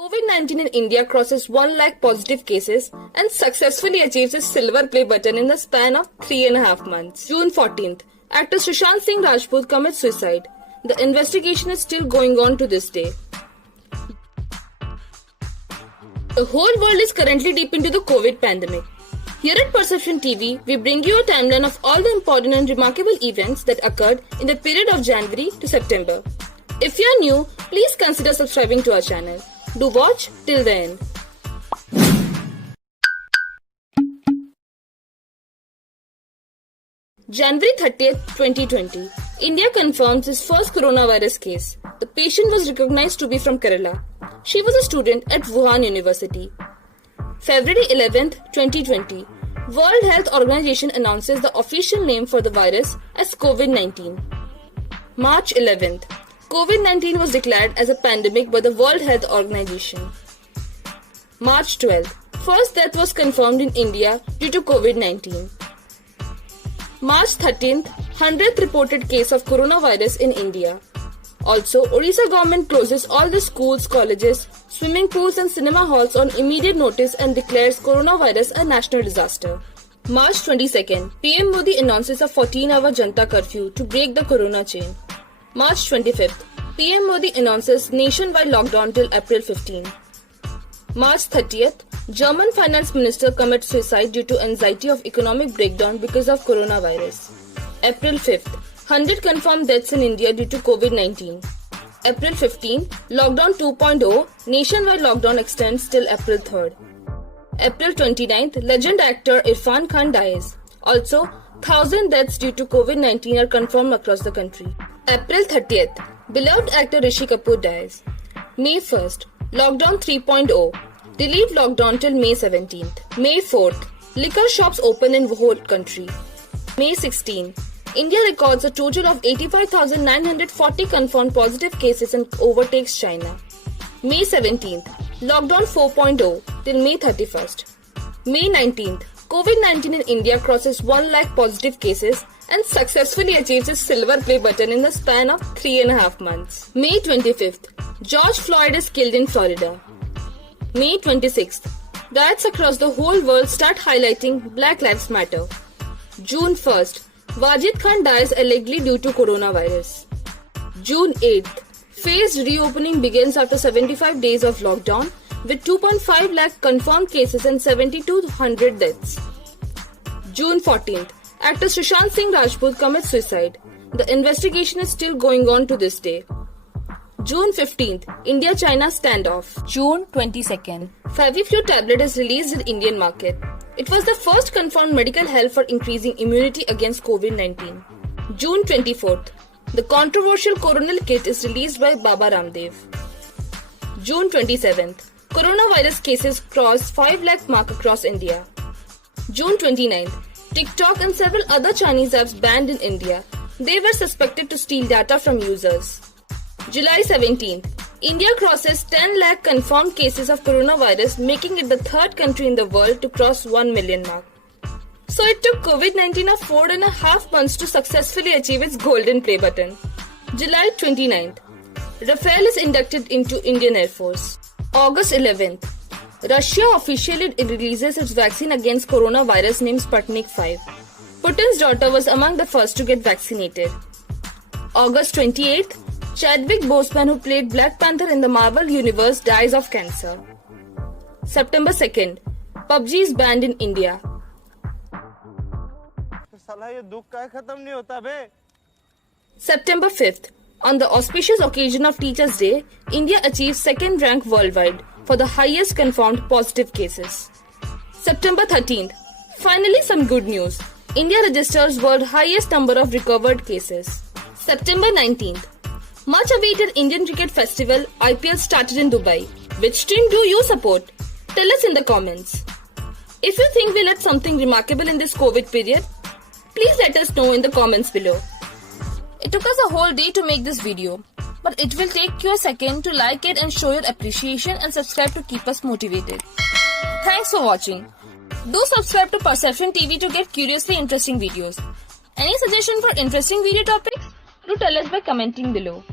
COVID-19 in India crosses 1 lakh positive cases and successfully achieves its silver play button in the span of 3.5 months. June 14th, actor Sushant Singh Rajput commits suicide. The investigation is still going on to this day. The whole world is currently deep into the COVID pandemic. Here at Perception TV, we bring you a timeline of all the important and remarkable events that occurred in the period of January to September. If you are new, please consider subscribing to our channel. Do watch till the end. January 30th, 2020. India confirms its first coronavirus case. The patient was recognized to be from Kerala. She was a student at Wuhan University. February 11th, 2020. World Health Organization announces the official name for the virus as COVID-19. March 11th. COVID-19 was declared as a pandemic by the World Health Organization. March 12th. First death was confirmed in India due to COVID-19. March 13th. 100th reported case of coronavirus in India. Also, Odisha government closes all the schools, colleges, swimming pools and cinema halls on immediate notice and declares coronavirus a national disaster. March 22nd. PM Modi announces a 14-hour Janta curfew to break the corona chain. March 25th. PM Modi announces nationwide lockdown till April 15. March 30th. German finance minister commits suicide due to anxiety of economic breakdown because of coronavirus. April 5th. 100 confirmed deaths in India due to COVID-19. April 15. Lockdown 2.0. Nationwide lockdown extends till April 3rd. April 29th. Legend actor Irfan Khan dies. Also, 1,000 deaths due to COVID-19 are confirmed across the country. April 30th. Beloved actor Rishi Kapoor dies. May 1st. Lockdown 3.0. Delete lockdown till May 17th. May 4th. Liquor shops open in whole country. May 16. India records a total of 85,940 confirmed positive cases and overtakes China. May 17th. Lockdown 4.0 till May 31st. May 19th. COVID-19 in India crosses 1 lakh positive cases and successfully achieves its silver play button in the span of 3.5 months. May 25th. George Floyd is killed in Florida. May 26th. Riots across the whole world start highlighting Black Lives Matter. June 1st. Wajid Khan dies allegedly due to coronavirus. June 8th. Phased reopening begins after 75 days of lockdown with 2.5 lakh confirmed cases and 7,200 deaths. June 14th. Actor Sushant Singh Rajput commits suicide. The investigation is still going on to this day. June 15th. India-China standoff. June 22nd. Faviflu tablet is released in Indian market. It was the first confirmed medical help for increasing immunity against COVID-19. June 24th. The controversial coronal kit is released by Baba Ramdev. June 27th. Coronavirus cases cross 5 lakh mark across India. June 29th. TikTok and several other Chinese apps banned in India. They were suspected to steal data from users. July 17th. India crosses 10 lakh confirmed cases of coronavirus, making it the third country in the world to cross 1 million mark. So it took COVID-19 a 4.5 months to successfully achieve its golden play button. July 29th. Rafael is inducted into Indian Air Force. August 11th. Russia officially releases its vaccine against coronavirus named Sputnik 5. Putin's daughter was among the first to get vaccinated. August 28th. Chadwick Boseman, who played Black Panther in the Marvel Universe, dies of cancer. September 2nd. PUBG is banned in India. September 5th. On the auspicious occasion of Teachers' Day, India achieves second rank worldwide for the highest confirmed positive cases. September 13th. Finally some good news. India registers world highest number of recovered cases. September 19th. Much awaited Indian Cricket Festival IPL started in Dubai. Which team do you support? Tell us in the comments. If you think we learned something remarkable in this COVID period, please let us know in the comments below. It took us a whole day to make this video, but it will take you a second to like it and show your appreciation and subscribe to keep us motivated. Thanks for watching. Do subscribe to Perception TV to get curiously interesting videos. Any suggestion for interesting video topics? Do tell us by commenting below.